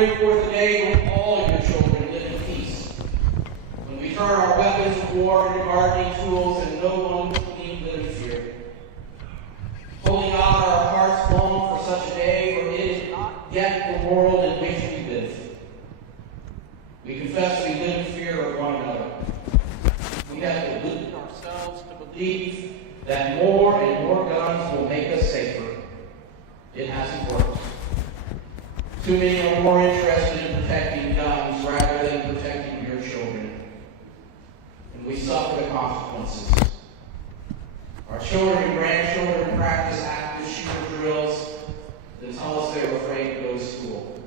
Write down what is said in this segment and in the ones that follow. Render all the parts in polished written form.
bring forth a day when all your children live in peace. When we turn our weapons of war into gardening tools and no one will need live in fear. Holy God, our hearts long for such a day, for it is not yet the world in which we live. We confess we live in fear of one another. We have deluded ourselves to believe that more and more guns will make us safer. It hasn't worked. Too many are more interested in protecting guns rather than protecting your children. And we suffer the consequences. Our children and grandchildren practice active shooter drills that tell us they're afraid to go to school.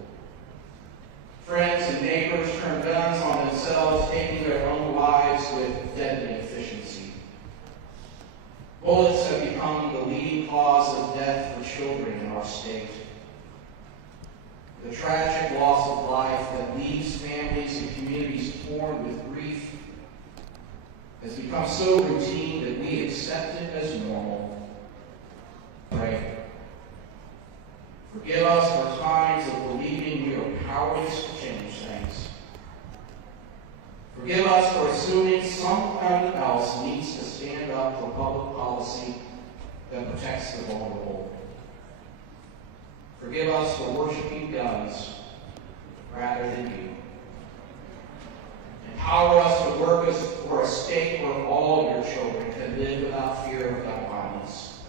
Friends and neighbors turn guns on themselves, taking their own lives with deadly efficiency. Bullets have become the leading cause of death for children in our state. The tragic loss of life that leaves families and communities torn with grief has become so routine that we accept it as normal. Pray. Forgive us for times of believing we are powerless to change things. Forgive us for assuming someone else needs to stand up for public policy that protects the vulnerable. Forgive us for worshiping guns rather than you. Empower us to work for a state where all your children can live without fear of gun violence.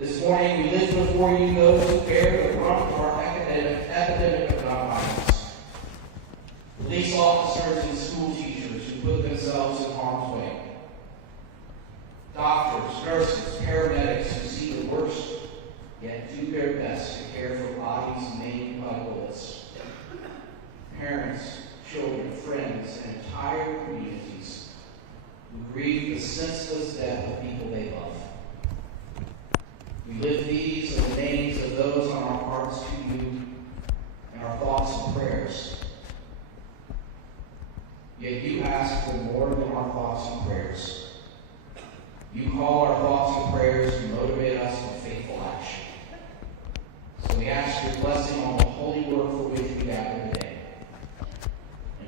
This morning we lift before you those who bear the brunt of our epidemic of gun violence. Police officers and school teachers who put themselves in harm's way. Doctors, nurses, paramedics who see the worst, yet do their best to care for bodies maimed by bullets. Parents, children, friends, and entire communities who grieve the senseless death of people they love. We lift these and the names of those on our hearts to you and our thoughts and prayers. Yet you ask for more than our thoughts and prayers. You call our thoughts and prayers to motivate us to faithful action. So we ask your blessing on the holy work for which we gather today.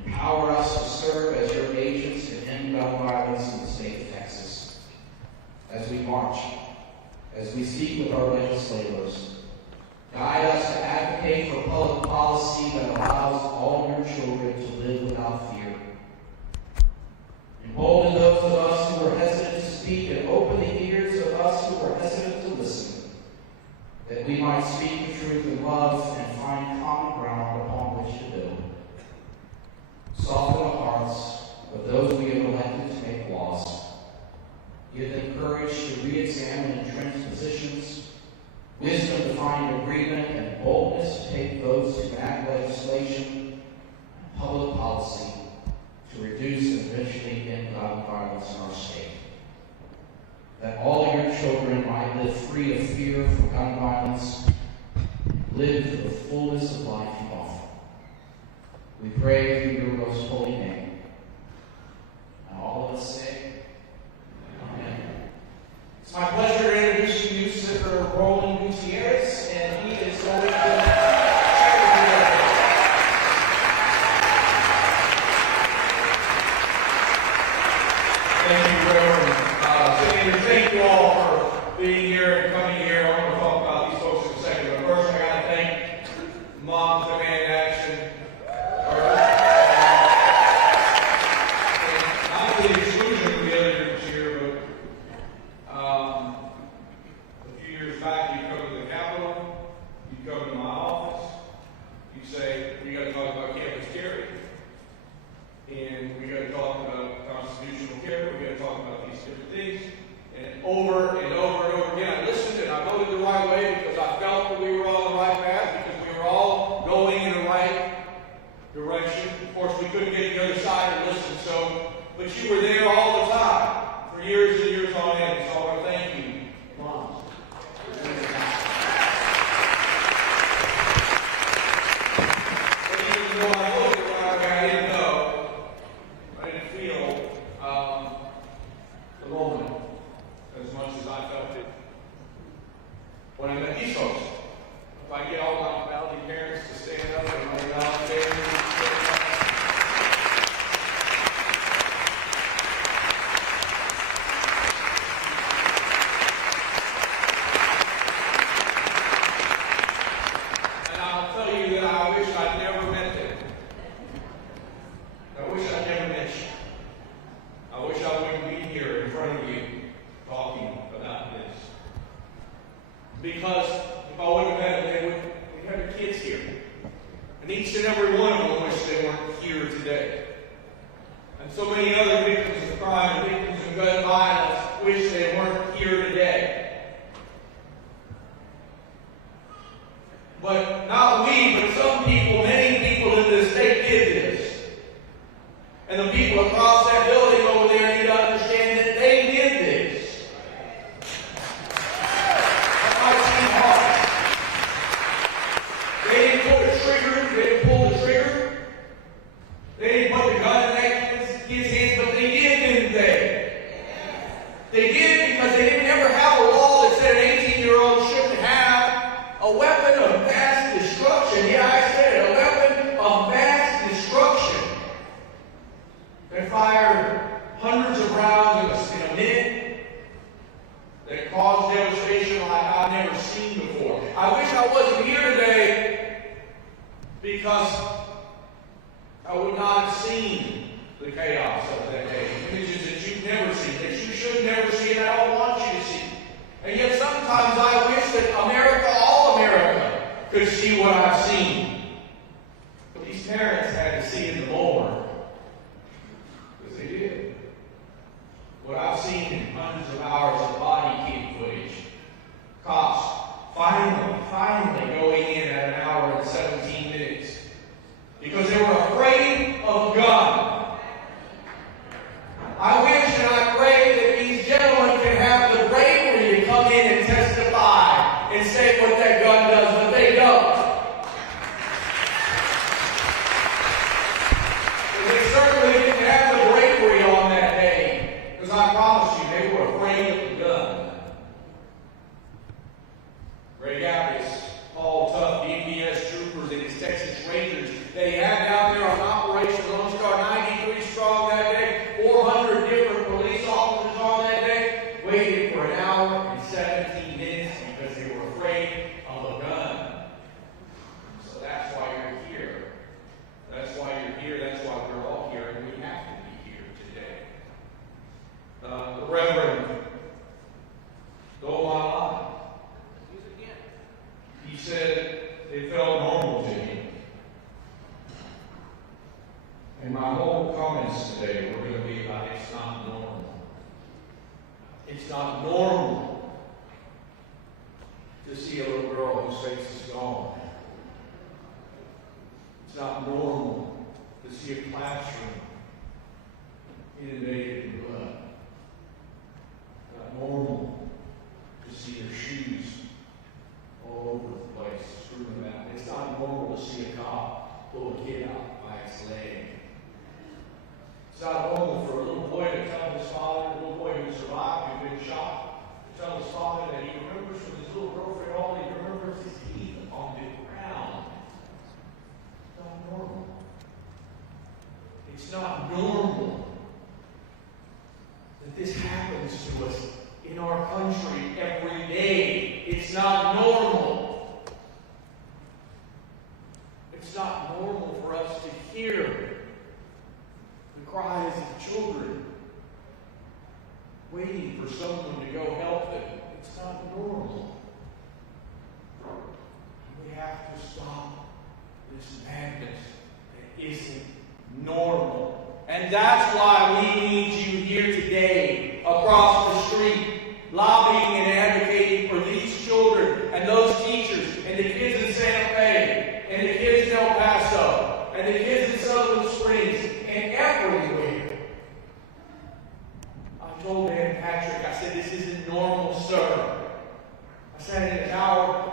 Empower us to serve as your agents to end gun violence in the state of Texas. As we march, as we speak with our legislators, guide us to advocate for public policy that allows all your children to live without fear. Embolden those of us who are hesitant to speak and open the ears of us who are hesitant to listen, that we might speak the truth in love and find common ground upon which to build. Soften the hearts of those we have elected to make laws. Give them courage to re-examine entrenched positions, wisdom to find agreement, and boldness to take votes to enact legislation and public policy to reduce and eventually end gun violence in our state. That all your children might live free of fear from gun violence, live to the fullness of life you offer. We pray through your most holy name. And all of us say, Amen. It's my pleasure to introduce to you Sister Roland Gutierrez, and he is going to share with you. Thank you, Reverend. Thank you all for being here and coming here. I want to talk about these folks in a second, but first I got to thank Moms Demand Action. Not to the exclusion of the other groups here, but a few years back you come to the Capitol, you come to my office, you say, we got to talk about campus carry, and we got to talk about constitutional care, we got to talk about these different things. And over and over and over again, I listened and I voted the right way because I felt that we were on the right path, because we were all going in And each and every one of them wish they weren't here today. And so many other victims of crime and victims of gun violence wish they weren't here today. But not we, but some people, many people in this state did this. And the people across that building over there need to understand that they did this. That might seem hard. They didn't pull the trigger, they didn't pull the trigger. They didn't put the gun in that kid's hands, but they did, didn't they? They did because they didn't ever have a law that said an 18-year-old shouldn't have a weapon of mass destruction. Yeah, I said it, a weapon of mass destruction. They fired hundreds of rounds in a minute that caused devastation like I've never seen before. I wish I wasn't here today because I would not have seen the chaos of that day. Images that you've never seen, that you should never see, and I don't want you to see. And yet sometimes I wish that America, all America, could see what I've seen. But these parents had to see it more. Because they did. What I've seen in hundreds of hours of body cam footage. Cops finally going in at an hour and 17 minutes. Because they were afraid of a gun. I wish and I pray that these gentlemen can have the bravery to come in and testify and say what that gun does, but they don't. And they certainly didn't have the bravery on that day, because I promise you, they were afraid of the gun. Ray Gavis, Paul Tuff, DPS troopers, and his Texas Rangers, they had down there on Operation Lone Star, 93 strong that day, 400 different police officers on that day, waited for an hour and 17 minutes because they were afraid of a gun. So that's why you're here. That's why you're here. That's why we're all here, and we have to be here today. The Reverend Dolman, he said it felt normal to him. And my whole comments today were going to be about it's not normal. It's not normal to see a little girl whose face is gone. It's not normal to see a classroom inundated in blood. It's not normal to see their shoes all over the place, screwing them out. It's not normal to see a cop pull a kid out by its leg. It's not normal for a little boy to tell his father, a little boy who survived, who'd been shot, to tell his father that he remembers from his little girlfriend all he remembers his teeth on the ground. It's not normal. It's not normal that this happens to us in our country every day. It's not normal. It's not normal for us to hear the cries of children waiting for someone to go help them. It's not normal. We have to stop this madness that isn't normal. And that's why we need you here today, across the street, lobbying and advocating for these children and those teachers and the kids in Santa Fe and the kids in El Paso and the kids in Sutherland Springs and everywhere. I told Dan Patrick, I said, this isn't normal, sir. I sat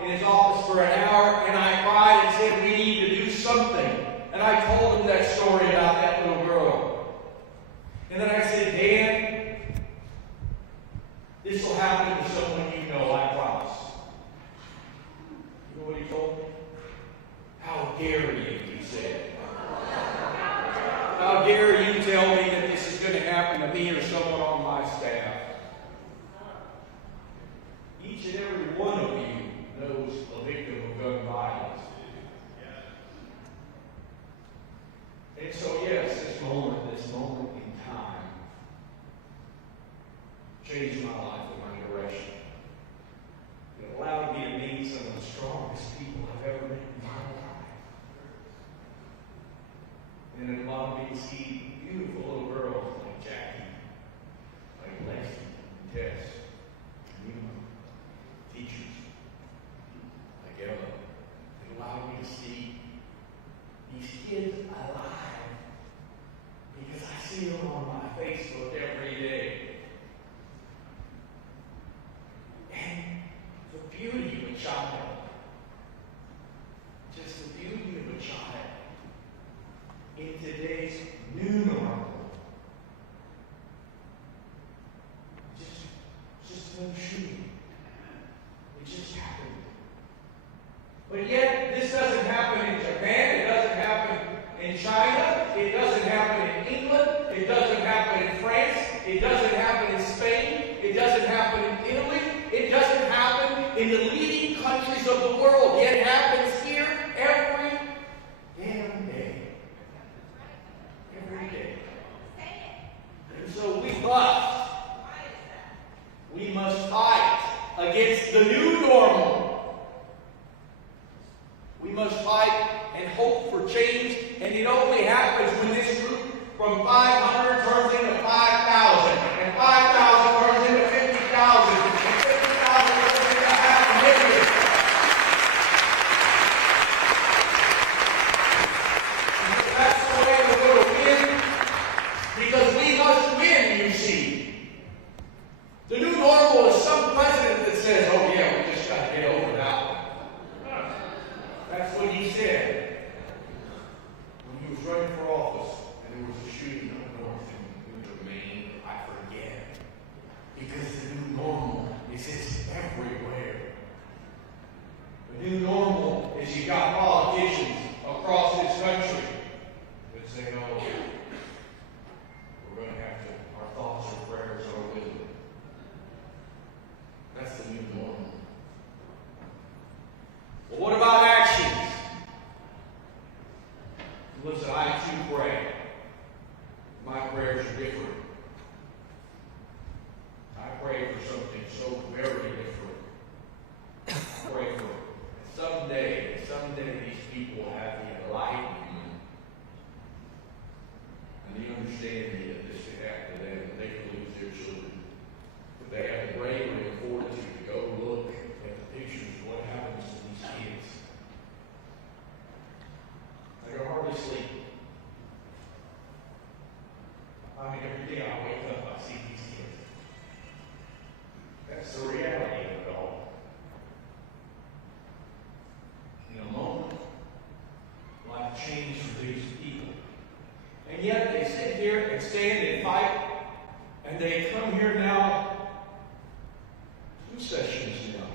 in his office for an hour and I cried and said, we need to do something. And I told him that story about that little girl. And then I said, Dan, this will happen to someone you know, I promise. You know what he told me? How dare you, he said. How dare you tell me that this is going to happen to me or someone on my staff? Each and every one of you knows a victim of gun violence. And so, yes, this moment in time changed my life and my direction. It allowed me to meet some of the strongest people I've ever met in my life. in today's new normal. Just another shooting. It just happened. But yet, this doesn't happen in Japan. It doesn't happen in China. It doesn't happen in England. It doesn't happen in France. It doesn't happen in Spain. It doesn't happen in Italy. It doesn't happen in the leading countries of the world. Yet it happens here every damn day. Every day. And so we must fight against the new normal. We must fight and hope for change, and it only happens when this group from 500 turns into 5,000, and 5,000 turns into 50,000, and 50,000 turns into 500,000. That's the way we're going to win, because we must win, you see. The new normal is some president that says, oh yeah, we just got to get over that one. That's what he said when he was running for office, and there was a shooting up north in Maine. I forget. Because the new normal is it's everywhere. The new normal is you got politicians across this country that say, oh, we're going to have to, our thoughts and prayers are with them. That's the new normal. Well, what about actions? Listen, I too pray. My prayers are different. I pray for something so very different. I pray for someday these people have the enlightenment and the understanding that this could happen to them, that they could lose their children. But they have the bravery and fortitude to go look at the pictures of what happens to these kids. I can hardly sleep. I mean, every day I wake up, I see these kids. That's the reality of it all. In a moment, life changed for these people. And yet they sit here and stand and fight, and they come here now, 2 sessions now,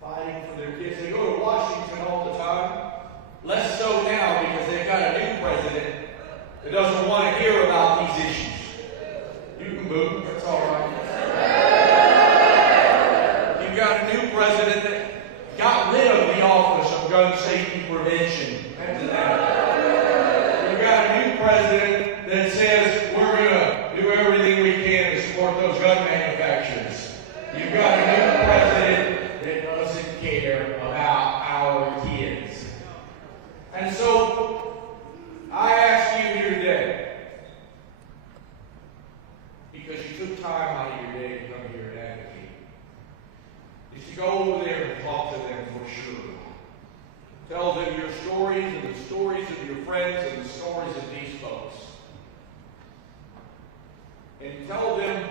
fighting for their kids. They go to Washington all the time. Less so now because they've got a new president that doesn't want to hear about these issues. You can boo, that's all right. You've got a new president that got rid of the Office of Gun Safety Prevention. After that, you've got a new president that says we're going to do everything we can to support those gun manufacturers. You've got a new president that doesn't care about our kids. And so, I ask you here today, because you took time out of your day to come here and advocate, is to go over there and talk to them for sure. Tell them your stories and the stories of your friends and the stories of these folks. And tell them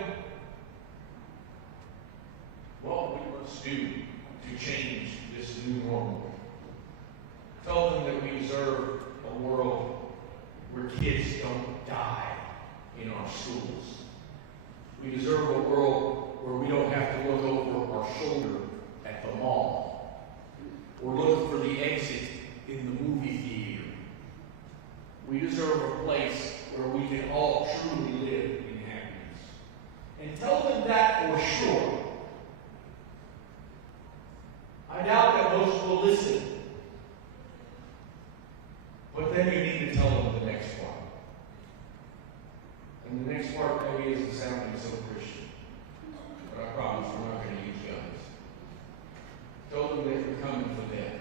what we must do to change this new normal. Tell them that we deserve a world where kids don't die in our schools. We deserve a world where we don't have to look over our shoulder at the mall or look for the exit in the movie theater. We deserve a place where we can all truly live in happiness. And tell them that for sure. I doubt that most will listen. But then you need to tell them the next part. And the next part maybe isn't sounding so Christian. But I promise we're not going to use guns. Tell them that you're coming for them.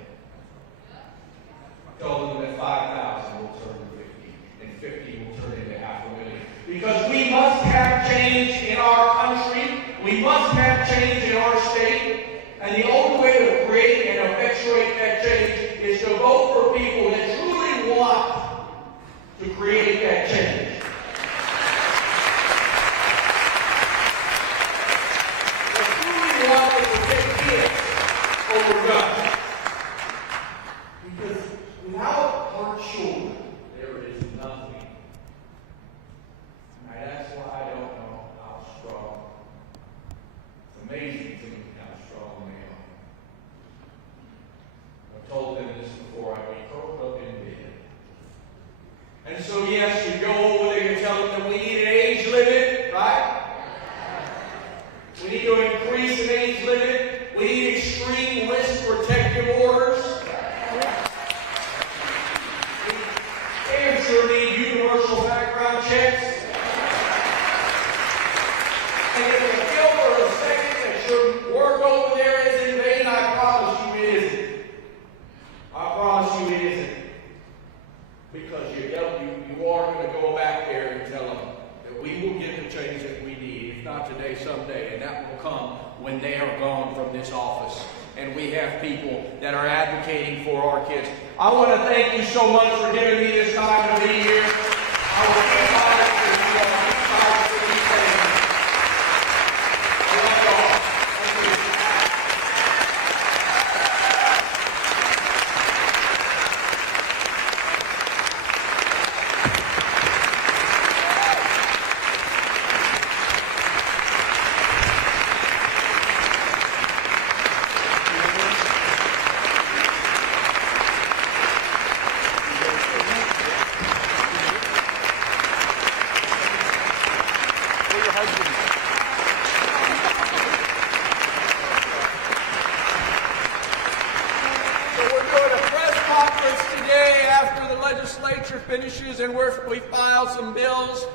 Tell them that 5,000 will turn to 50, and 50 will turn into 500,000. Because we must have change in our country. We must have change in our state. And the only way to create and effectuate that change is to vote for people that truly want to create that change. That truly want to protect kids over guns. Because without our children, they're And so, yes, you go over there and tell them that we need an age limit, right? We need to increase an age limit. We need extreme risk protective orders. We damn sure need universal background checks. And if you feel for a second that your work over there is in vain, I promise you it isn't. I promise you it isn't. Because you are going to go back there and tell them that we will get the change that we need, if not today, someday, and that will come when they are gone from this office. And we have people that are advocating for our kids. I want to thank you so much for giving me this time to be here. I will be fired for you all. I'm fired for these things. I love y'all. Thank you. Finishes and we filed some bills,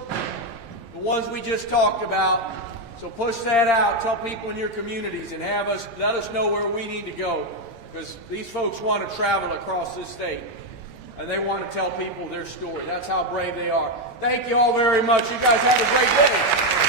the ones we just talked about. So push that out. Tell people in your communities and let us know where we need to go, because these folks want to travel across this state and they want to tell people their story. That's how brave they are. Thank you all very much. You guys have a great day.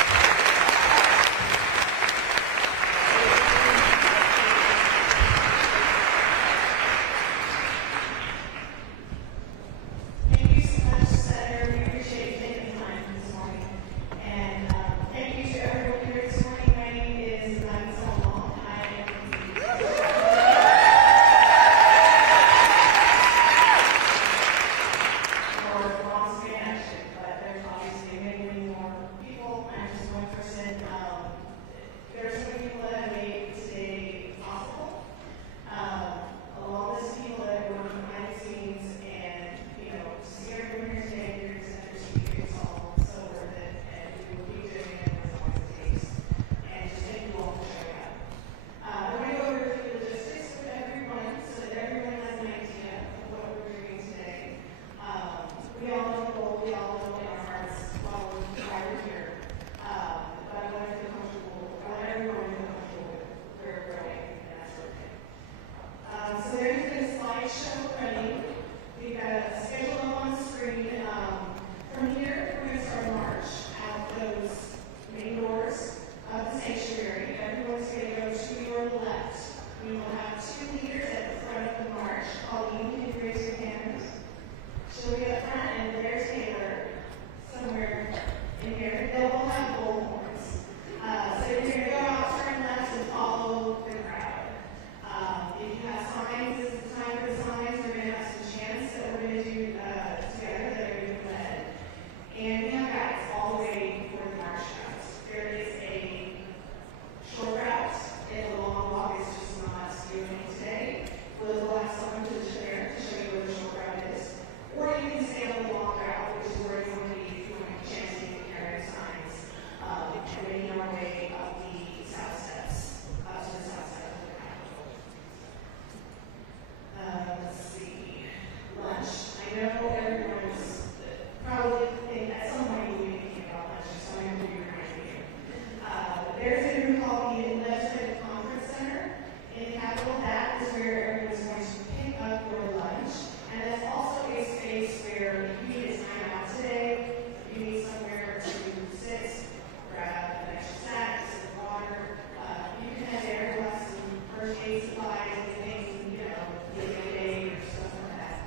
supplies, anything, the other day or stuff like that.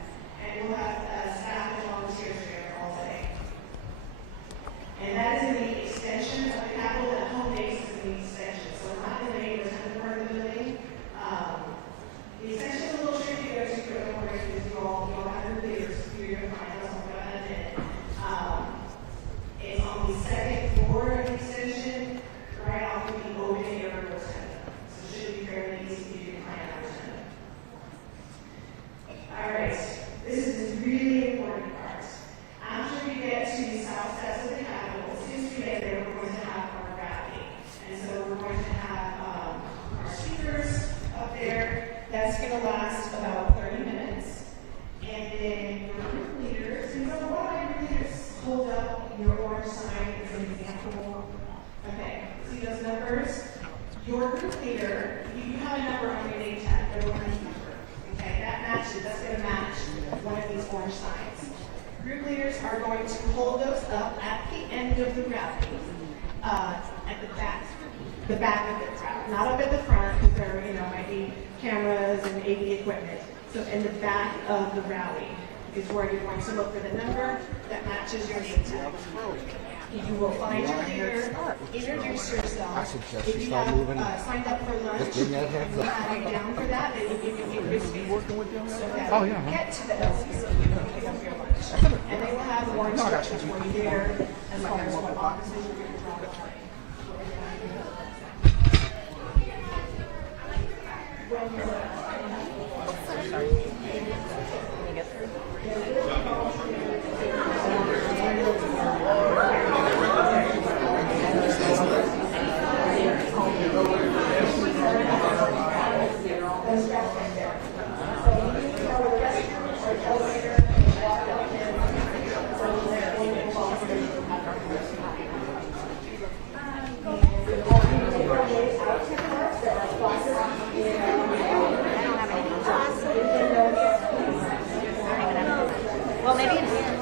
And we'll have staff are going to hold those up at the end of the rally, at the back of the crowd, not up at the front, because there, might be cameras and AV equipment. So in the back of the rally is where you're going to look for the number that matches your name tag. You will find your leader, introduce yourself. If you have signed up for lunch, we have you down for that, and we'll give you a receipt so that when you get to the LCC, you can pick up your lunch. And they will have more instructions for you there, as far as what boxes you're going to draw the plane. Well, maybe